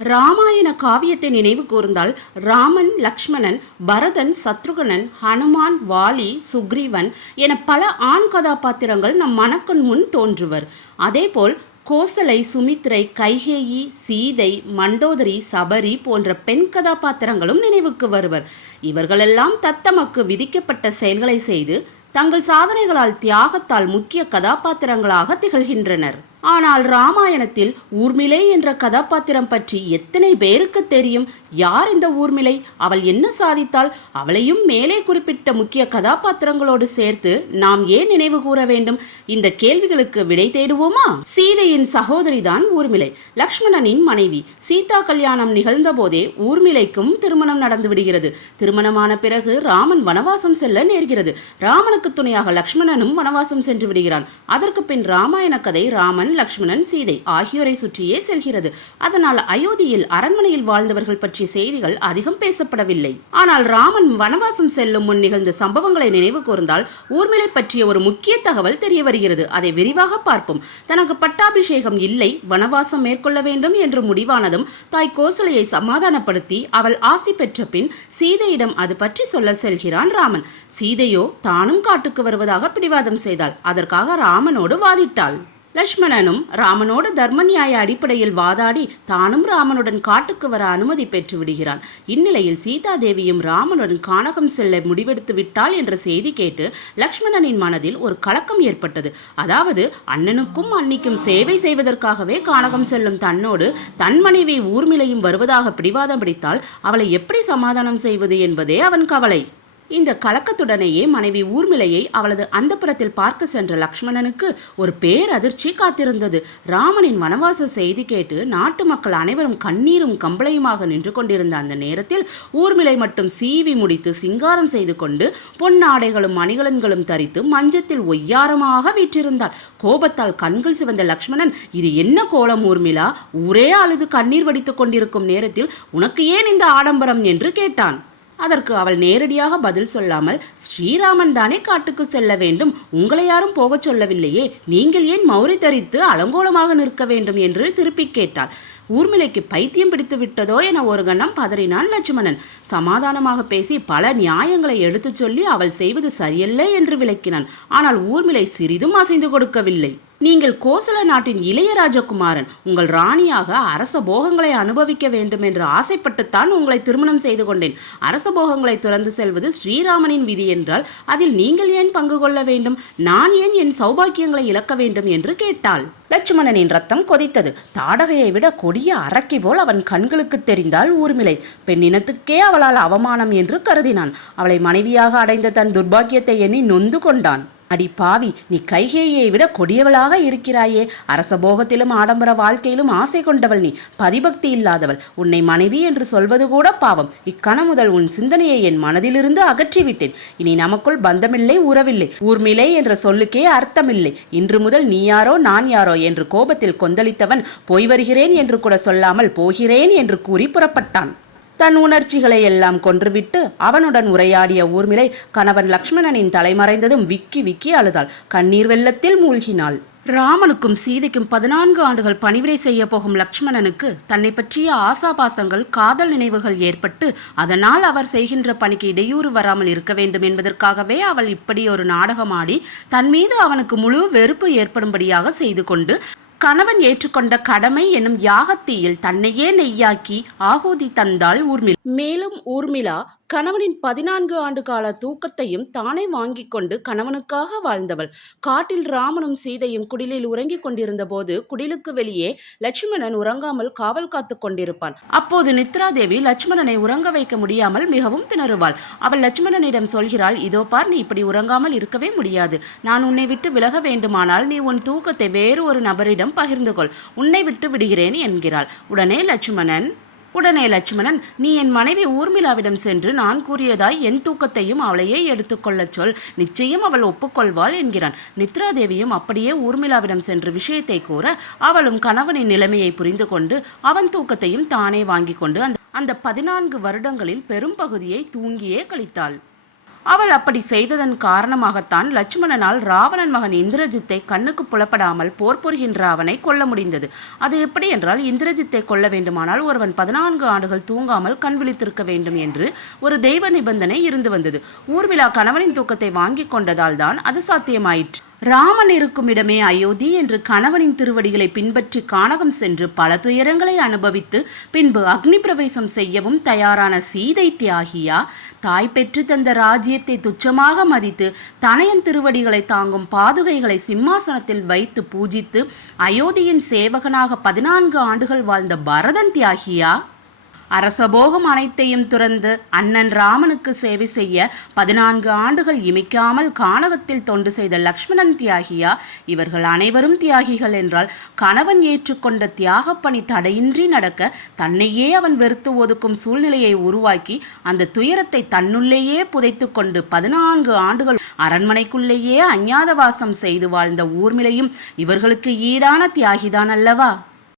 ராமாயண காவியத்தை நினைவு கூர்ந்தால் ராமன் லக்ஷ்மணன் பரதன் சத்ருகனன் ஹனுமான் வாலி சுக்ரீவன் என பல ஆண் கதாபாத்திரங்கள் நம் மனக்கண் முன் தோன்றுவர். அதேபோல் கோசலை சுமித்ரை கைகேயி சீதை மண்டோதரி சபரி போன்ற பெண் கதாபாத்திரங்களும் நினைவுக்கு வருவர். இவர்களெல்லாம் தத்தமக்கு விதிக்கப்பட்ட செயல்களை செய்து தங்கள் சாதனைகளால் தியாகத்தால் முக்கிய கதாபாத்திரங்களாக திகழ்கின்றனர். ஆனால் ராமாயணத்தில் ஊர்மிளை என்ற கதாபாத்திரம் பற்றி எத்தனை பேருக்கு தெரியும்? யார் இந்த ஊர்மிளை? அவள் என்ன சாதித்தாள்? அவளையும் மேலே குறிப்பிட்ட முக்கிய கதாபாத்திரங்களோடு சேர்த்து நாம் ஏன் நினைவு கூற வேண்டும்? இந்த கேள்விகளுக்கு விடை தேடுவோமா? சீதையின் சகோதரிதான் ஊர்மிளை. லக்ஷ்மணனின் மனைவி. சீதா கல்யாணம் நிகழ்ந்த போதே ஊர்மிளைக்கும் திருமணம் நடந்து விடுகிறது. திருமணமான பிறகு ராமன் வனவாசம் செல்ல நேர்கிறது. ராமனுக்கு துணையாக லக்ஷ்மணனும் வனவாசம் சென்று விடுகிறான். அதற்கு பின் ராமாயண கதை ராமன் லக்ஷ்மணன் சீதை ஆகியோரை சுற்றியே செல்கிறது. அதனால் அயோத்தியில் அரண்மனையில் வாழ்ந்தவர்கள் பற்றிய செய்திகள் அதிகம் பேசப்படவில்லை. ஆனால் ராமன் வனவாசம் செல்லும் முன் நிகழ்ந்த சம்பவங்களை நினைவு கூர்ந்தால் ஊர்மிளை பற்றிய ஒரு முக்கிய தகவல் தெரிய வருகிறது. அதை விரிவாக பார்ப்போம். தனக்கு பட்டாபிஷேகம் இல்லை வனவாசம் மேற்கொள்ள வேண்டும் என்று முடிவானதும் தாய் கோசலையை சமாதானப்படுத்தி அவள் ஆசி பெற்ற பின் சீதையிடம் அது பற்றி சொல்ல செல்கிறான் ராமன். சீதையோ தானும் காட்டுக்கு வருவதாக பிடிவாதம் செய்தாள். அதற்காக ராமனோடு வாதிட்டாள். லக்ஷ்மணனும் ராமனோடு தர்ம நியாய அடிப்படையில் வாதாடி தானும் ராமனுடன் காட்டுக்கு வர அனுமதி பெற்று விடுகிறான். இந்நிலையில் சீதாதேவியும் ராமனுடன் கானகம் செல்ல முடிவெடுத்து விட்டாள் என்ற செய்தி கேட்டு லக்ஷ்மணனின் மனதில் ஒரு கலக்கம் ஏற்பட்டது. அதாவது அண்ணனுக்கும் அன்னிக்கும் சேவை செய்வதற்காகவே கானகம் செல்லும் தன்னோடு தன் மனைவி ஊர்மிளையும் வருவதாக பிடிவாதம் பிடித்தால் அவளை எப்படி சமாதானம் செய்வது என்பதே அவன் கவலை. இந்த கலக்கத்துடனேயே மனைவி ஊர்மிளையை அவளது அந்தப்புறத்தில் பார்க்க சென்ற லக்ஷ்மணனுக்கு ஒரு பேரதிர்ச்சி காத்திருந்தது. ராமனின் வனவாச செய்தி கேட்டு நாட்டு மக்கள் அனைவரும் கண்ணீரும் கம்பளையுமாக நின்று கொண்டிருந்த அந்த நேரத்தில் ஊர்மிளை மட்டும் சீவி முடித்து சிங்காரம் செய்து கொண்டு பொன்னாடைகளும் மணிகலன்களும் தரித்து மஞ்சத்தில் ஒய்யாரமாக வீற்றிருந்தாள். கோபத்தால் கண்கள் சிவந்த லக்ஷ்மணன் இது என்ன கோலம் ஊர்மிளா? ஊரே அழுது கண்ணீர் வடித்துக் கொண்டிருக்கும் நேரத்தில் உனக்கு ஏன் இந்த ஆடம்பரம்? என்று கேட்டான். அதற்கு அவள் நேரடியாக பதில் சொல்லாமல் ஸ்ரீராமன் தானே காட்டுக்கு செல்ல வேண்டும். உங்களை யாரும் போகச் சொல்லவில்லையே. நீங்கள் ஏன் மௌரி தரித்து அலங்கோலமாக நிற்க வேண்டும்? என்று திருப்பி கேட்டாள். ஊர்மிளைக்கு பைத்தியம் பிடித்து விட்டதோ என ஒரு கணம் பதறினான் லட்சுமணன். சமாதானமாக பேசி பல நியாயங்களை எடுத்துச் சொல்லி அவள் செய்வது சரியல்ல என்று விளக்கினான். ஆனால் ஊர்மிளை சிறிதும் அசைந்து கொடுக்கவில்லை. நீங்கள் கோசல நாட்டின் இளையராஜகுமாரன் உங்கள் ராணியாக அரச போகங்களை அனுபவிக்க வேண்டும் என்று ஆசைப்பட்டுத்தான் உங்களை திருமணம் செய்து கொண்டேன். அரச போகங்களை துறந்து செல்வது ஸ்ரீராமனின் விதி என்றால் அதில் நீங்கள் ஏன் பங்கு கொள்ள வேண்டும்? நான் ஏன் என் சௌபாக்கியங்களை இழக்க வேண்டும் என்று கேட்டாள். லட்சுமணனின் ரத்தம் கொதித்தது. தாடகையை விட கொடிய அரக்கி போல் அவன் கண்களுக்கு தெரிந்தால் ஊர்மிளை. பெண்ணினத்துக்கே அவளால் அவமானம் என்று கருதினான். அவளை மனைவியாக அடைந்த தன் துர்பாக்கியத்தை எண்ணி நொந்து கொண்டான். அடி பாவி நீ கைகேயை விட கொடியவளாக இருக்கிறாயே. அரச போகத்திலும் ஆடம்பர வாழ்க்கையிலும் ஆசை கொண்டவள் நீ. பதிபக்தி இல்லாதவள். உன்னை மனைவி என்று சொல்வது கூட பாவம். இக்கணம் முதல் உன் சிந்தனையை என் மனதிலிருந்து அகற்றிவிட்டேன். இனி நமக்குள் பந்தமில்லை உறவில்லை. ஊர்மிலை என்ற சொல்லுக்கே அர்த்தமில்லை. இன்று முதல் நீ யாரோ நான் யாரோ என்று கோபத்தில் கொந்தளித்தவன் போய் வருகிறேன் என்று கூட சொல்லாமல் போகிறேன் என்று கூறி புறப்பட்டான். தன் உணர்ச்சிகளை எல்லாம் கொன்றுவிட்டு அவனுடன் உரையாடிய ஊர்மிளை கணவன் லக்ஷ்மணனின் தலைமறைந்ததும் விக்கி விக்கி அழுதாள். கண்ணீர் வெள்ளத்தில் மூழ்கினாள். ராமனுக்கும் சீதைக்கும் பதினான்கு ஆண்டுகள் பணிவிடை செய்ய போகும் லக்ஷ்மணனுக்கு தன்னை பற்றிய ஆசாபாசங்கள் காதல் நினைவுகள் ஏற்பட்டு அதனால் அவர் செய்கின்ற பணிக்கு இடையூறு வராமல் இருக்க வேண்டும் என்பதற்காகவே அவள் இப்படி ஒரு நாடகமாடி தன் மீது அவனுக்கு முழு வெறுப்பு ஏற்படும்படியாக செய்து கொண்டு கணவன் ஏற்றுக்கொண்ட கடமை எனும் யாகத்தீயில் தன்னையே நெய்யாக்கி ஆகுதி தந்தாள் ஊர்மிளா. மேலும் ஊர்மிளா கணவனின் பதினான்கு ஆண்டு கால தூக்கத்தையும் தானே வாங்கி கொண்டு கணவனுக்காக வாழ்ந்தவள். காட்டில் ராமனும் சீதையும் குடிலில் உறங்கிக் கொண்டிருந்த போது குடிலுக்கு வெளியே லட்சுமணன் உறங்காமல் காவல் காத்து கொண்டிருப்பான் அப்போது நித்ராதேவி லட்சுமணனை உறங்க வைக்க முடியாமல் மிகவும் திணறுவாள். அவள் லட்சுமணனிடம் சொல்கிறாள் இதோ பார் நீ இப்படி உறங்காமல் இருக்கவே முடியாது. நான் உன்னை விட்டு விலக வேண்டுமானால் நீ உன் தூக்கத்தை வேறு ஒரு நபரிடம் பகிர்ந்து கொள். உன்னை விட்டு விடுகிறேன் என்கிறாள். உடனே லட்சுமணன் உடனே லட்சுமணன் நீ என் மனைவி ஊர்மிளாவிடம் சென்று நான் கூறியதாய் என் தூக்கத்தையும் அவளையே எடுத்துக்கொள்ளச் சொல். நிச்சயம் அவள் ஒப்புக்கொள்வாள் என்கிறான். நித்ராதேவியும் அப்படியே ஊர்மிளாவிடம் சென்று விஷயத்தை கூற அவளும் கணவனின் நிலைமையை புரிந்து கொண்டு அவன் தூக்கத்தையும் தானே வாங்கி கொண்டு அந்த அந்த பதினான்கு வருடங்களில் பெரும் பகுதியை தூங்கியே கழித்தாள். அவள் அப்படி செய்ததன் காரணமாகத்தான் லட்சுமணனால் ராவணன் மகன் இந்திரஜித்தை கண்ணுக்கு புலப்படாமல் போர் புரிகின்ற அவனை கொல்ல முடிந்தது. அது எப்படி என்றால் இந்திரஜித்தை கொல்ல வேண்டுமானால் ஒருவன் பதினான்கு ஆண்டுகள் தூங்காமல் கண் விழித்திருக்க வேண்டும் என்று ஒரு தெய்வ நிபந்தனை இருந்து வந்தது. ஊர்மிளா கணவனின் தூக்கத்தை வாங்கிக் கொண்டதால் தான் அது சாத்தியமாயிற்று. ராமன் இருக்கும் இடமே அயோத்தி என்று கணவனின் திருவடிகளை பின்பற்றி கானகம் சென்று பல துயரங்களை அனுபவித்து பின்பு அக்னி பிரவேசம் செய்யவும் தயாரான சீதை தியாகியா தாய் பெற்று தந்த ராஜ்யத்தை துச்சமாக மதித்து தனையன் திருவடிகளை தாங்கும் பாதுகைகளை சிம்மாசனத்தில் வைத்து பூஜித்து அயோத்தியின் சேவகனாக பதினான்கு ஆண்டுகள் வாழ்ந்த பரதன் தியாகியா. அரசபோகம் அனைத்தையும் துறந்து அண்ணன் ராமனுக்கு சேவை செய்ய பதினான்கு ஆண்டுகள் இமைக்காமல் கானகத்தில் தொண்டு செய்த லக்ஷ்மணன் தியாகியா இவர்கள் அனைவரும் தியாகிகள் என்றால் கணவன் ஏற்றுக்கொண்ட தியாகப்பணி தடையின்றி நடக்க தன்னையே அவன் வெறுத்து ஒதுக்கும் சூழ்நிலையை உருவாக்கி அந்த துயரத்தை தன்னுள்ளேயே புதைத்து கொண்டு பதினான்கு ஆண்டுகள் அரண்மனைக்குள்ளேயே அஞ்ஞாதவாசம் செய்து வாழ்ந்த ஊர்மிளையும் இவர்களுக்கு ஈடான தியாகிதான் அல்லவா?